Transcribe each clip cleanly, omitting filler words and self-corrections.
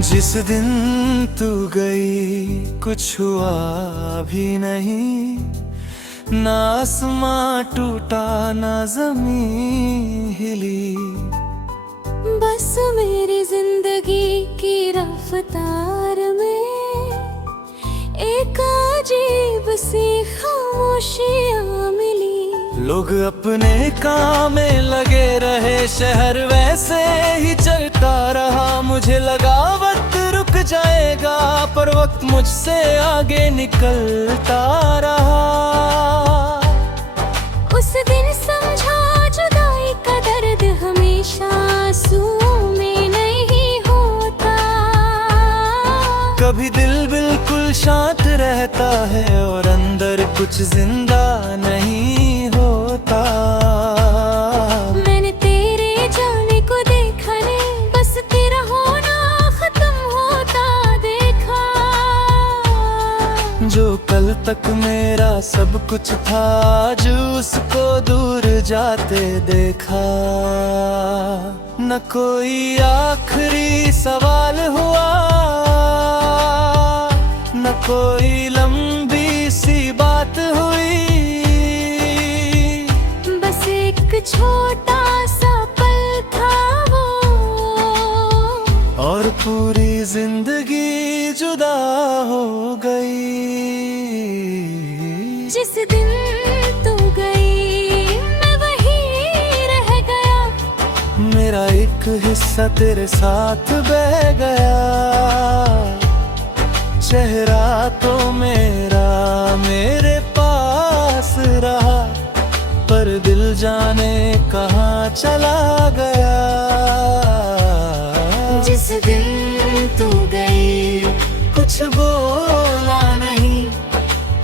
जिस दिन तू गई कुछ हुआ भी नहीं, ना आसमां टूटा ना जमीन हिली। बस मेरी जिंदगी की रफ्तार में एक अजीब सी खामोशियां मिली। लोग अपने काम में लगे रहे, शहर वैसे ही चलता रहा। मुझे लगा वक्त रुक जाएगा, पर वक्त मुझसे आगे निकलता रहा। उस दिन समझा जुदाई का दर्द हमेशा आंसुओं में नहीं होता। कभी दिल बिल्कुल शांत रहता है और अंदर कुछ जिंदा नहीं होता। मैंने तेरे जाने को देखा नहीं, बस तेरा होना खत्म होता देखा। जो कल तक मेरा सब कुछ था, आज उसको दूर जाते देखा। न कोई आखिरी सवाल हुआ, न कोई लंबी सी बात हुई। बस एक छोटा सा पल था वो, और पूरी जिंदगी जुदा हो गई। जिस दिन तू गई मैं वहीं रह गया। मेरा एक हिस्सा तेरे साथ बह गया। चेहरा तो मेरा मेरे पास रहा, पर दिल जाने कहाँ चला गया। जिस दिन तू गई कुछ बोला नहीं,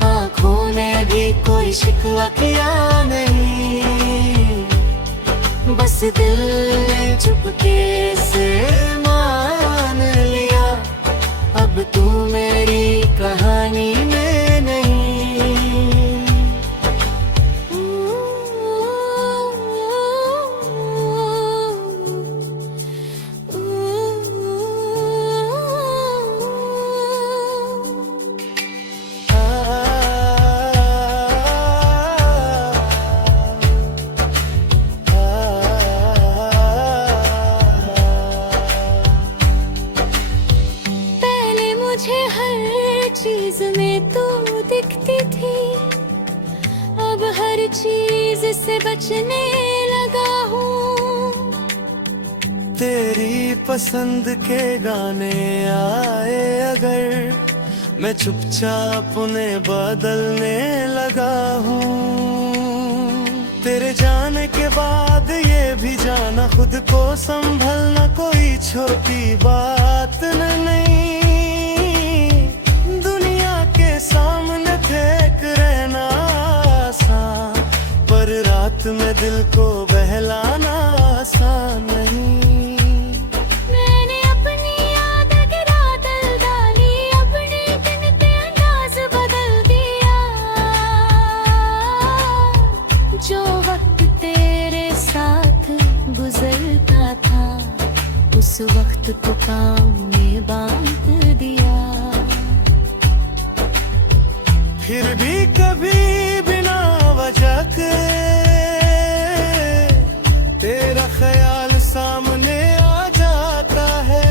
आँखों ने भी कोई शिकवा किया नहीं। बस दिल ने चुपके से मान लिया, अब तू मेरी कहानी में नहीं। मुझे हर चीज में तू दिखती थी, अब हर चीज से बचने लगा हूँ। तेरी पसंद के गाने आए अगर, मैं चुपचाप उन्हें बदलने लगा हूँ। तेरे जाने के बाद ये भी जाना, खुद को संभलना कोई छोटी बात नहीं। सामने फेंक रहना आसान, पर रात में दिल को बहलाना आसान नहीं। मैंने अपनी याद गिरा दिल डाली, अपने दिन के अंदाज बदल दिया। जो वक्त तेरे साथ गुजरता था, उस वक्त तो काम में बांट दिया। फिर भी कभी बिना वजह के तेरा ख्याल सामने आ जाता है।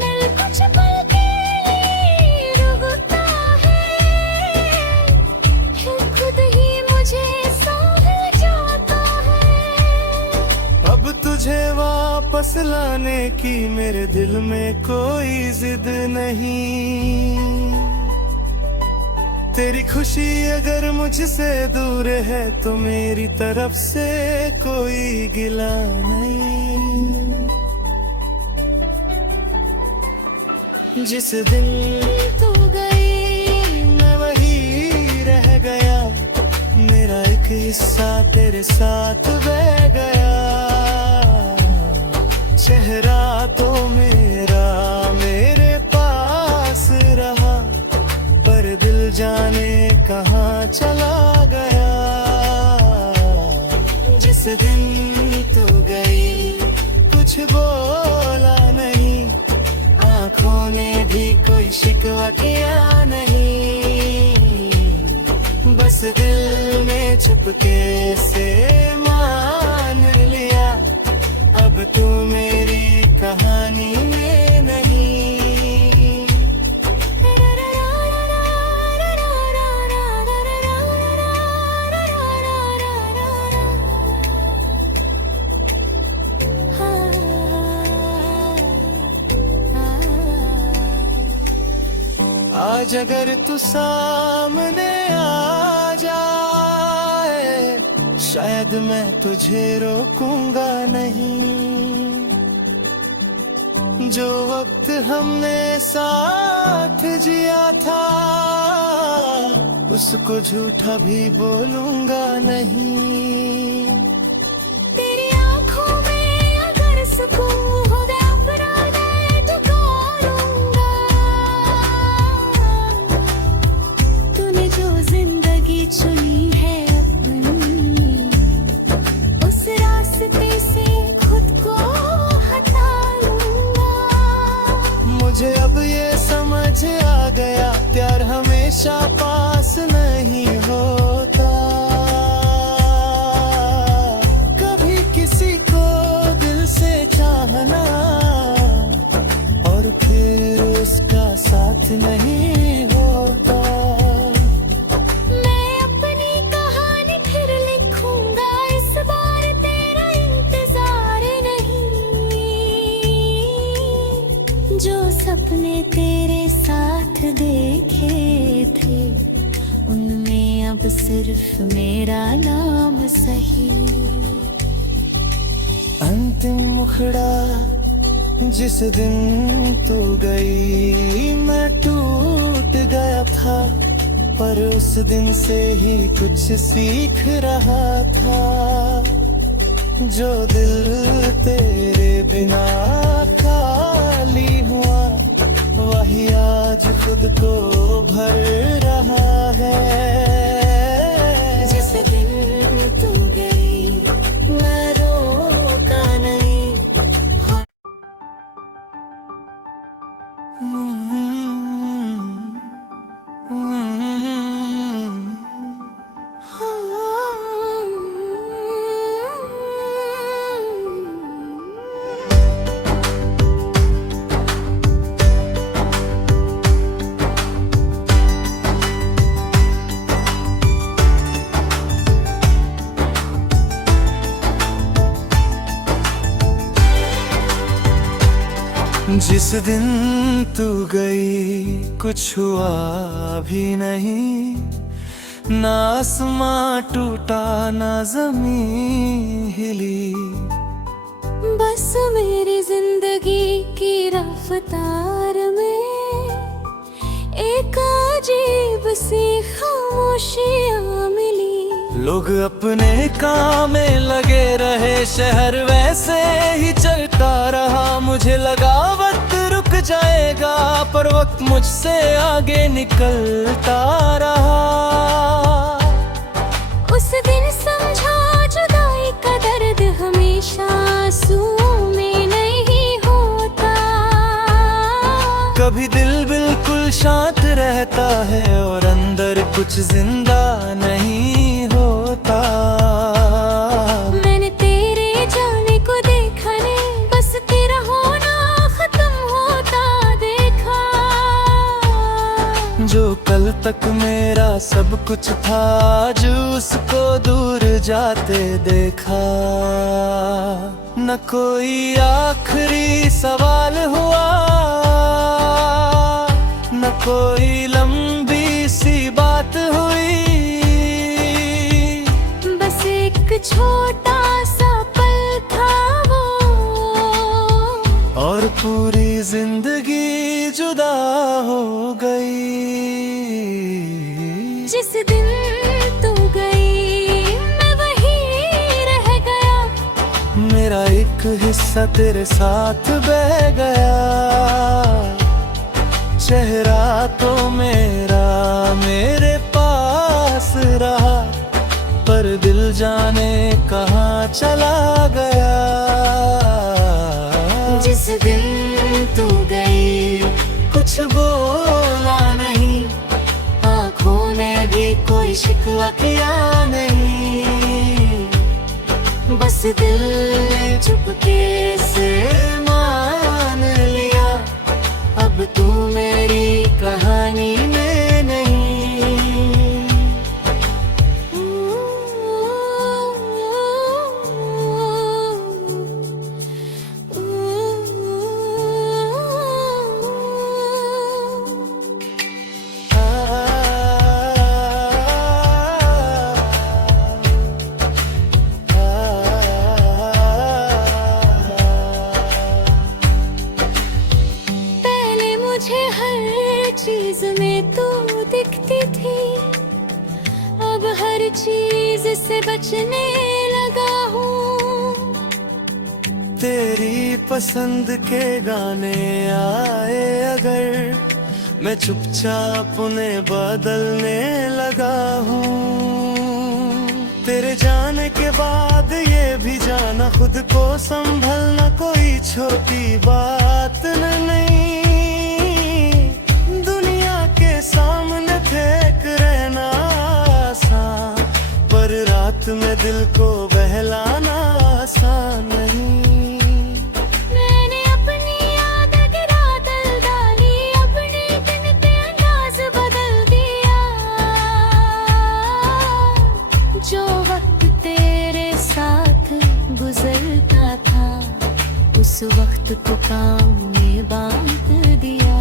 दिल कुछ पल के लिए रुकता है, खुद ही मुझे साहिल जाता है। अब तुझे वापस लाने की मेरे दिल में कोई जिद नहीं। तेरी खुशी अगर मुझसे दूर है, तो मेरी तरफ से कोई गिला नहीं। जिस दिन तू गई मैं वही रह गया, मेरा एक हिस्सा तेरे साथ बह गया। चेहरा तो मेरा मेरे पास रहा, पर दिल जाने कहाँ चला गया। जिस दिन तू गई कुछ बोला नहीं, आँखों ने भी कोई शिकवा किया नहीं, बस दिल में चुपके से मान लिया, अब तू मेरी कहानी में नहीं। आज अगर तू सामने आ जाए, शायद मैं तुझे रोकूंगा नहीं। जो वक्त हमने साथ जिया था, उसको झूठा भी बोलूंगा नहीं। तेरी आँखों में अगर सुकून हो गया अपराध है तो करूँगा। तूने जो जिंदगी चुनी है अपनी, उस रास्ते से खुद को हटा लूँगा। मुझे अब ये समझ आ गया, प्यार हमेशा पास नहीं होता। कभी किसी को दिल से चाहना और फिर उसका साथ नहीं होता। मैं अपनी कहानी फिर लिखूंगा, इस बार तेरा इंतजार नहीं। जो सपने तेरे साथ देखे थे, उनमें अब सिर्फ मेरा नाम सही। अंतिम मुखड़ा जिस दिन तू गई मैं टूट गया था, पर उस दिन से ही कुछ सीख रहा था। जो दिल तेरे बिना खाली हुआ, वही आज खुद को भर रहा है। जिस दिन तू गई मैं रोका नहीं। जिस दिन तू गई कुछ हुआ भी नहीं, ना आसमां टूटा ना जमीन हिली। बस मेरी जिंदगी की रफ्तार में एक अजीब सी खामोशियाँ मिली। लोग अपने काम में लगे रहे, शहर वैसे ही चलता रहा। मुझे लगा वक्त रुक जाएगा, पर वक्त मुझसे आगे निकलता रहा। उस दिन समझा जुदाई का दर्द हमेशा आंसुओं में नहीं होता। कभी दिल बिल्कुल शांत रहता है और अंदर कुछ जिंदा नहीं होता। मैंने तेरे जाने को देखा नहीं, बस तेरा होना खत्म होता देखा। जो कल तक मेरा सब कुछ था, आज उसको दूर जाते देखा। न कोई आखिरी सवाल हुआ, न कोई लंबी सी बात हुई। बस एक छोटा सा पल था वो, और पूरी जिंदगी जुदा हो गई। जिस दिन तू गई मैं वहीं रह गया, मेरा एक हिस्सा तेरे साथ बह गया। चेहरा तो मेरा मेरे पास रहा, पर दिल जाने कहाँ चला गया। जिस दिन तू गई कुछ बोला नहीं, आँखों ने भी कोई शिकवा किया नहीं, बस दिल ने चुपके से मान लिया, अब तू मेरी कहानी में नहीं। मुझे हर चीज में तू दिखती थी, अब हर चीज से बचने लगा हूँ। तेरी पसंद के गाने आए अगर, मैं चुपचाप उन्हें बदलने लगा हूँ। तेरे जाने के बाद ये भी जाना, खुद को संभलना कोई छोटी बात नहीं। सामने फेंक रहना आसान, पर रात में दिल को बहलाना आसान नहीं। मैंने अपनी याद गिरा दिल डाली, अपने दिन पे अंदाज बदल दिया। जो वक्त तेरे साथ गुजरता था, उस वक्त को काम में बांट दिया।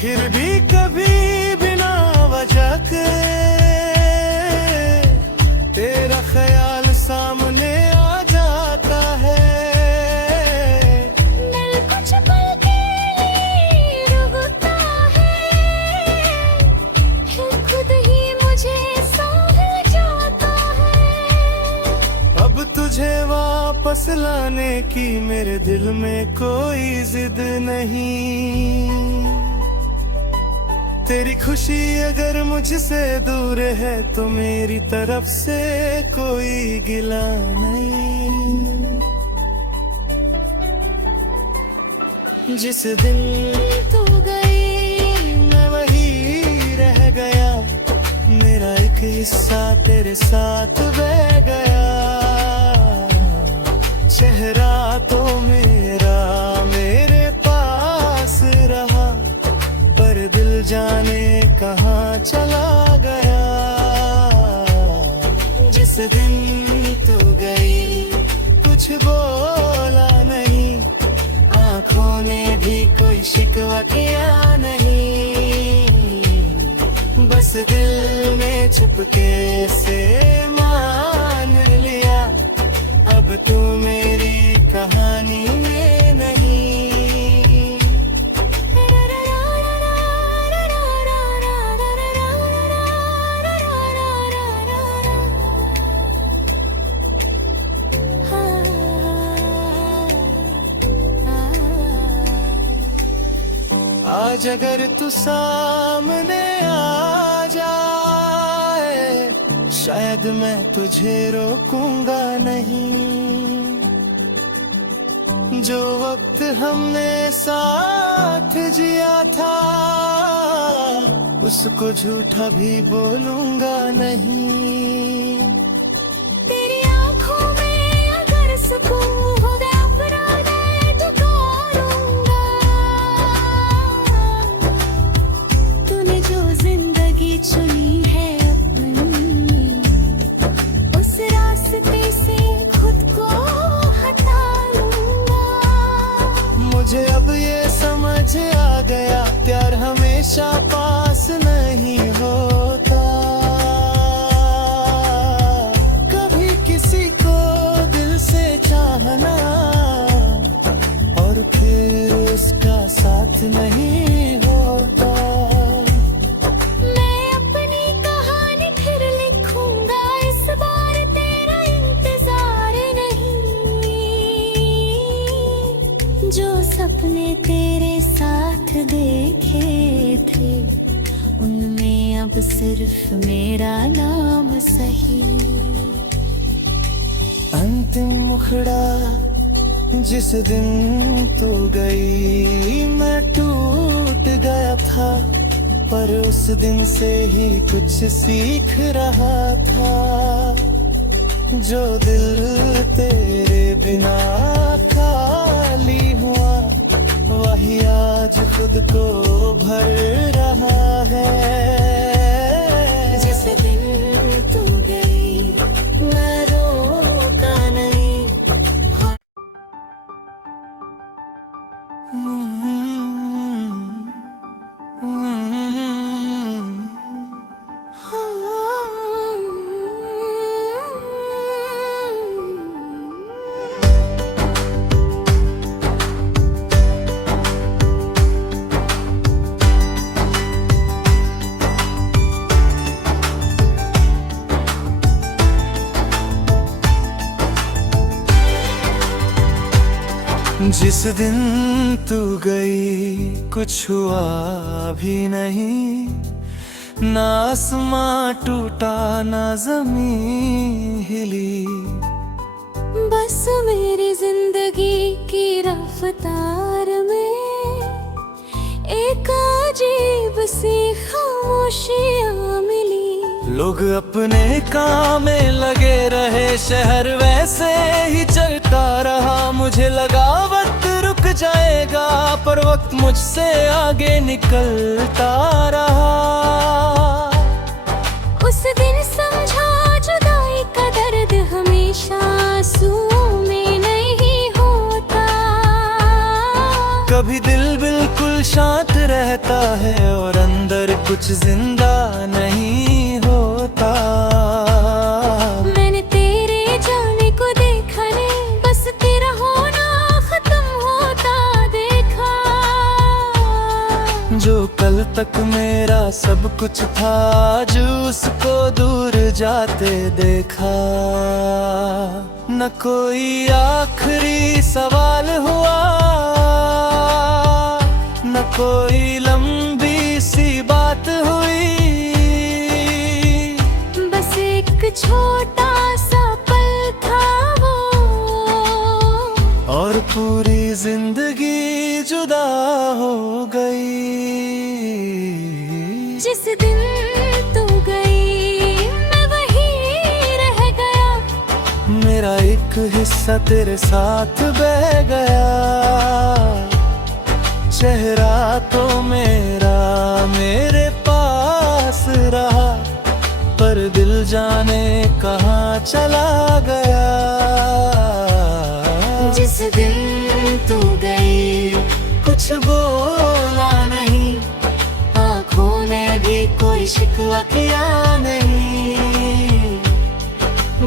फिर भी कभी बिना वजह के तेरा ख्याल सामने आ जाता है। दिल कुछ पल के लिए रुकता है, खुद ही मुझे साहिल जाता है। अब तुझे वापस लाने की मेरे दिल में कोई जिद नहीं। तेरी खुशी अगर मुझसे दूर है तो मेरी तरफ से कोई गिला नहीं। जिस दिन तू गई मैं वहीं रह गया, मेरा एक हिस्सा तेरे साथ बह गया। चेहरा तो मेरा मेरे पास रहा, पर दिल जाने कहाँ चला गया। जिस दिन तू गई कुछ बोला नहीं, आँखों ने भी कोई शिकवा किया नहीं, बस दिल में चुपके से मान लिया, अब तू मेरी कहानी में नहीं। आज अगर तू सामने आ जाए, शायद मैं तुझे रोकूंगा नहीं। जो वक्त हमने साथ जिया था, उसको झूठा भी बोलूंगा नहीं। तेरी आँखों में अगर सुकून हो गया, अपराध तो करूंगा। तूने जो जिंदगी चुनी है अपनी, उस रास्ते से खुद को हटा लूंगा। मुझे अब ये समझ आ गया, प्यार हमेशा पास नहीं होता। कभी किसी को दिल से चाहना फिर उसका साथ नहीं होता। मैं अपनी कहानी फिर लिखूंगा, इस बार तेरा इंतजार नहीं। जो सपने तेरे साथ देखे थे, उनमें अब सिर्फ मेरा नाम सही। अंतिम मुखड़ा जिस दिन तू गई, मैं टूट गया था, पर उस दिन से ही कुछ सीख रहा था। जो दिल तेरे बिना खाली हुआ, वही आज खुद को भर रहा है। जिस दिन तू गई मैं रोका नहीं। जिस दिन तू गई कुछ हुआ भी नहीं, ना आसमां टूटा ना जमीन हिली। बस मेरी जिंदगी की रफ्तार में एक अजीब सी खामोशियां मिली। लोग अपने काम में लगे रहे, शहर वैसे ही चलता रहा। मुझे लगा वक्त रुक जाएगा, पर वक्त मुझसे आगे निकलता रहा। उस दिन समझा जुदाई का दर्द हमेशा आंसुओं में नहीं होता। कभी दिल बिल्कुल शांत रहता है और अंदर कुछ जिंदा नहीं होता। मैंने तेरे जाने को देखा नहीं, बस तेरा होना खत्म होता देखा। जो कल तक मेरा सब कुछ था, आज उसको दूर जाते देखा। न कोई आखिरी सवाल हुआ, न कोई लंबी सी बात हुई। बस एक छोटा सा पल था वो, और पूरी जिंदगी जुदा हो गई। जिस दिन तू गई मैं वहीं रह गया। मेरा एक हिस्सा तेरे साथ बह गया। चेहरा तो मेरा मेरे पास रहा, पर दिल जाने कहाँ चला गया। जिस दिन तू गई कुछ बोला नहीं, आँखों ने भी कोई शिकवा किया नहीं।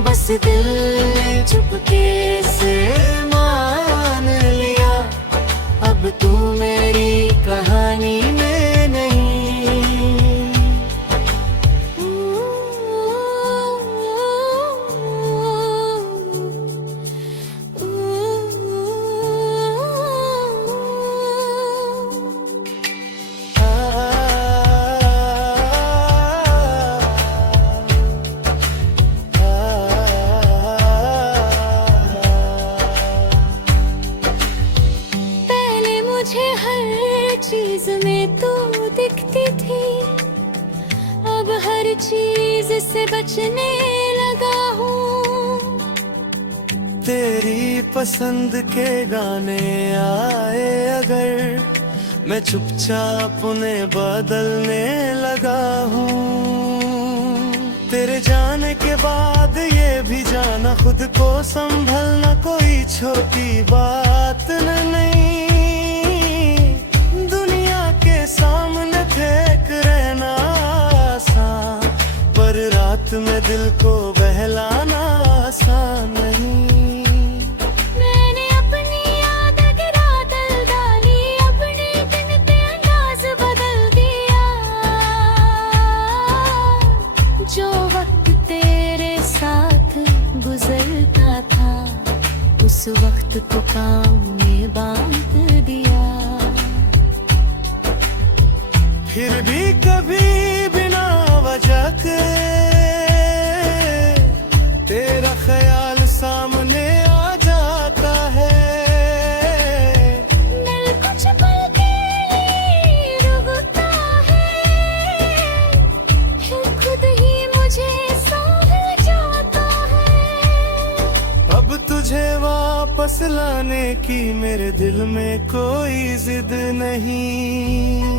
बस दिल ने चुपके से मान लिया, अब तू मेरी कहानी में नहीं। पहले मुझे हर चीज में तू दिखती थी, अब हर चीज से बचने लगा हूँ। तेरी पसंद के गाने आए अगर, मैं चुपचाप उन्हें बदलने लगा हूँ। तेरे जाने के बाद ये भी जाना, खुद को संभलना कोई छोटी बात नहीं। दुनिया के सामने फेंक रहना आसान, पर रात में दिल को बहलाना आसान नहीं। मैंने अपनी याद गिरा दल उस वक्त तो काम में बांध दिया। फिर भी कभी बिना वजह के तेरा ख्याल सामने आ जाता है। दिल कुछ पल के लिए रुकता है, फिर खुद ही मुझे साहिल जाता है। अब तुझे वापस लाने की मेरे दिल में कोई जिद नहीं।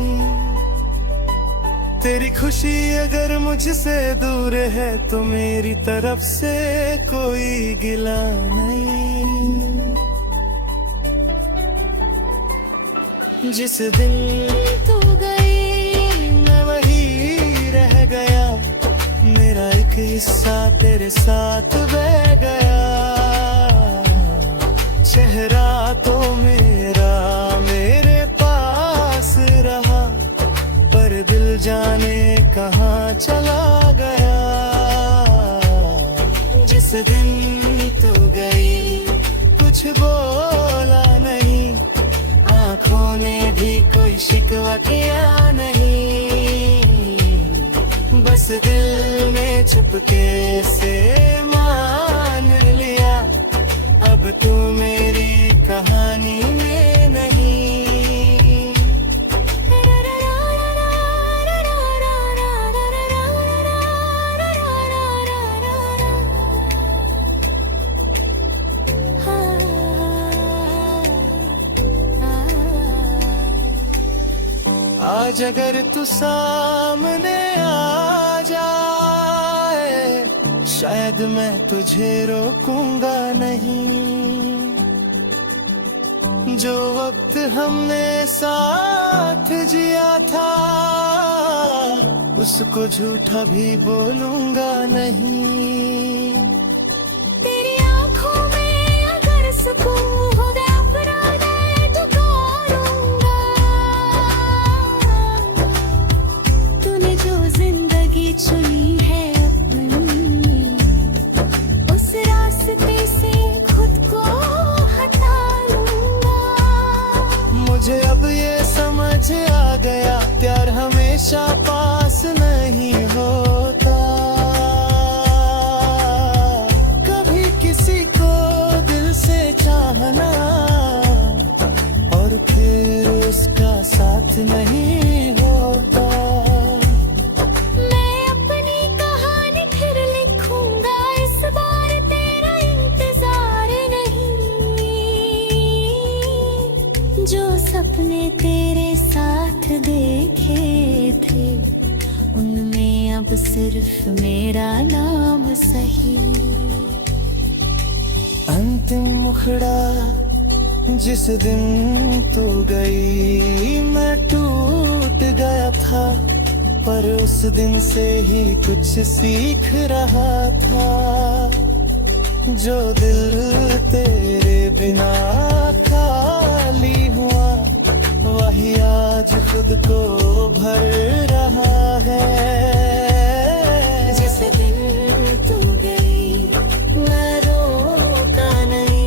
तेरी खुशी अगर मुझसे दूर है तो मेरी तरफ से कोई गिला नहीं। जिस दिन तू गई मैं वही रह गया, मेरा एक हिस्सा तेरे साथ बह गया। चेहरा तो मेरा मेरे पास रहा, पर दिल जाने कहाँ चला गया। जिस दिन तू गई कुछ बोला नहीं, आंखों ने भी कोई शिकवा किया नहीं। बस दिल में चुपके से मान लिया, अब तू मेरी कहानी में नहीं। आज अगर तू सामने आ जाए, शायद मैं तुझे रोकूंगा नहीं। जो वक्त हमने साथ जिया था, उसको झूठा भी बोलूंगा नहीं। तेरी आंखों में अगर सुकून हो गया फराग़ ठुकराऊंगा। तूने जो जिंदगी चुनी है अपनी, उस रास्ते से खुद को हटा लूंगा। मुझे अब ये समझ आ गया, प्यार हमेशा पास नहीं होता। कभी किसी को दिल से चाहना और फिर उसका साथ नहीं होता। मैं अपनी कहानी फिर लिखूंगा, इस बार तेरा इंतजार नहीं। जो सपने तेरे साथ देखे थे, उनमें अब सिर्फ मेरा नाम सही। अंतिम मुखड़ा जिस दिन तू गई, मैं टूट गया था, पर उस दिन से ही कुछ सीख रहा था। जो दिल तेरे बिना खाली हुआ, वही आज खुद को भर रहा है। जिस दिन तू गई मैं रोका नहीं।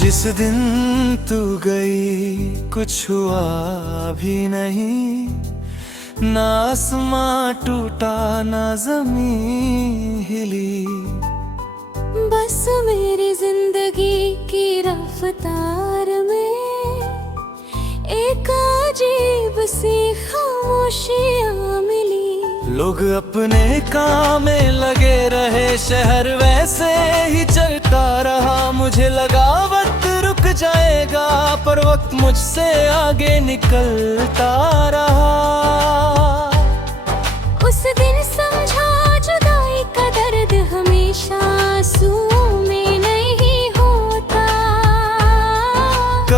जिस दिन तू गई कुछ हुआ भी नहीं, ना आसमां टूटा ना जमीन हिली। बस मेरी जिंदगी की रफ्तार में एक अजीब सी खामोशियाँ मिली। लोग अपने काम में लगे रहे, शहर वैसे ही चलता रहा। मुझे लगा वक्त रुक जाएगा, पर वक्त मुझसे आगे निकलता रहा। उस दिन समझा जुदाई का दर्द हमेशा आंसुओं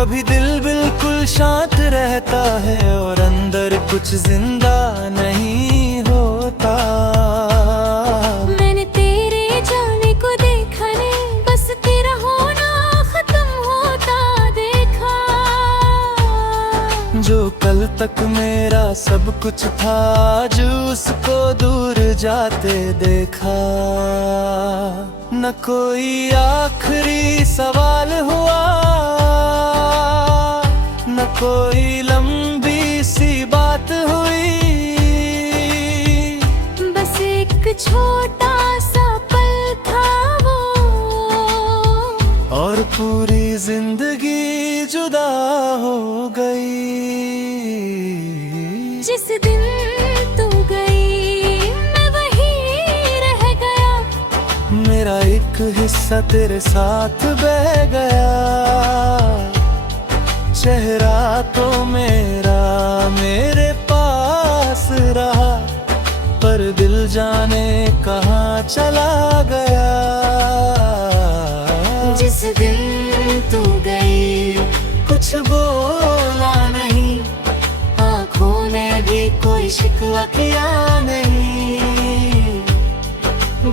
कभी दिल बिल्कुल शांत रहता है और अंदर कुछ जिंदा नहीं होता। मैंने तेरे जाने को देखा नहीं, बस तेरा होना खत्म होता देखा। जो कल तक मेरा सब कुछ था, आज उसको दूर जाते देखा। न कोई आखिरी सवाल हुआ, न कोई लंबी सी बात हुई। बस एक छोटा सा पल था वो, और पूरी जिंदगी जुदा हो गई। जिस दिन तू गई मैं वहीं रह गया। मेरा एक हिस्सा तेरे साथ बह गया। चेहरा तो मेरा मेरे पास रहा, पर दिल जाने कहाँ चला गया। जिस दिन तू गई कुछ बोला नहीं, आँखों ने भी कोई शिकवा किया नहीं।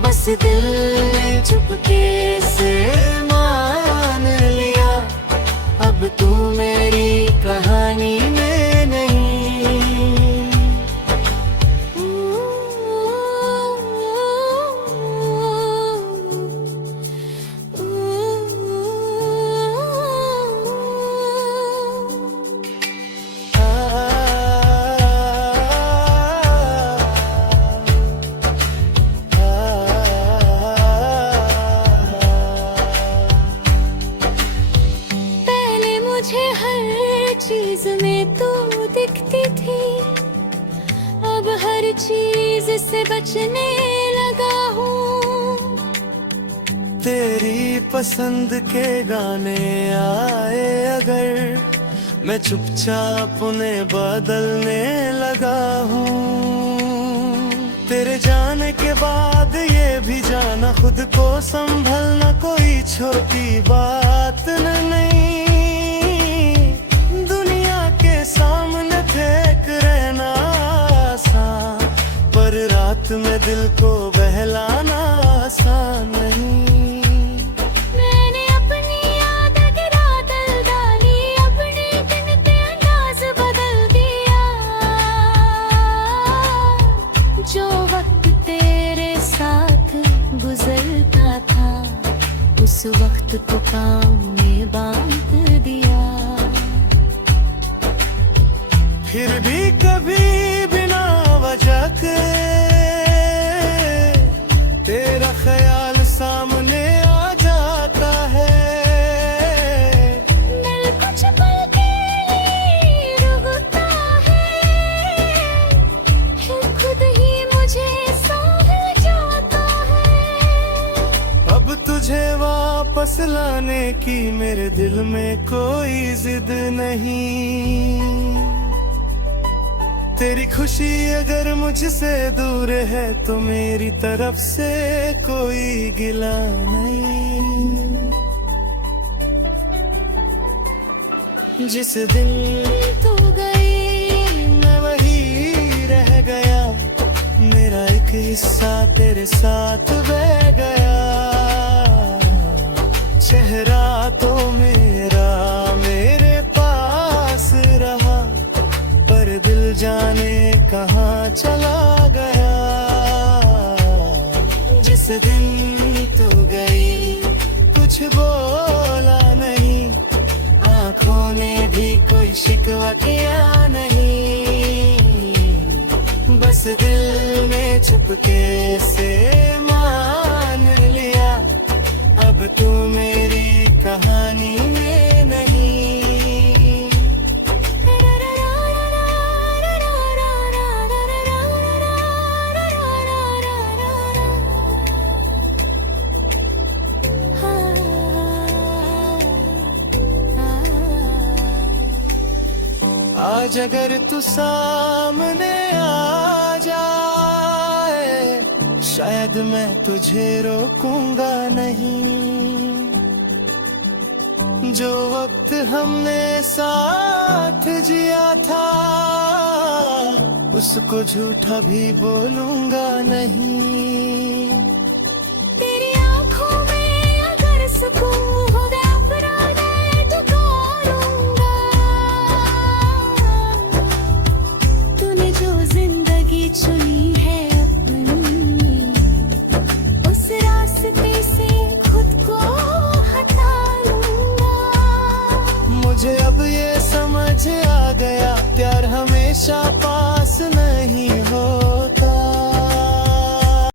बस दिल ने चुपके से मान लिया, अब तू मेरी कहानी में नहीं। पहले मुझे हर चीज में तू दिखती थी, अब हर चीज से बचने लगा हूँ। तेरी पसंद के गाने आए अगर, मैं चुपचाप उन्हें बदलने लगा हूँ। तेरे जाने के बाद ये भी जाना, खुद को संभलना कोई छोटी बात नहीं। दुनिया के सामने फेंक रहना आसान, पर रात में दिल को बहलाना आसान नहीं। मैंने अपनी याद गिरा दिल डाली, अपने दिन पे अंदाज बदल दिया। जो वक्त तेरे साथ गुजरता था, उस वक्त को काम में बांध दिया। फिर भी कभी बिना वजह के तेरा ख्याल सामने आ जाता है। दिल कुछ पल के लिए रुकता है, खुद ही मुझे साहिल जाता है। अब तुझे वापस लाने की मेरे दिल में कोई जिद नहीं। तेरी खुशी अगर मुझसे दूर है तो मेरी तरफ से कोई गिला नहीं। जिस दिन तू गई मैं वही रह गया, मेरा एक हिस्सा तेरे साथ बह गया। चेहरा तो मेरा मेरे पास रहा, पर दिल जाने कहाँ चला गया। जिस दिन तू गई कुछ बोला नहीं, आँखों ने भी कोई शिकवा किया नहीं। बस दिल ने चुपके से मान लिया, अब तू मेरी कहानी में नहीं। आज अगर तू सामने आ जाए, शायद मैं तुझे रोकूंगा नहीं। जो वक्त हमने साथ जिया था उसको झूठा भी बोलूंगा नहीं।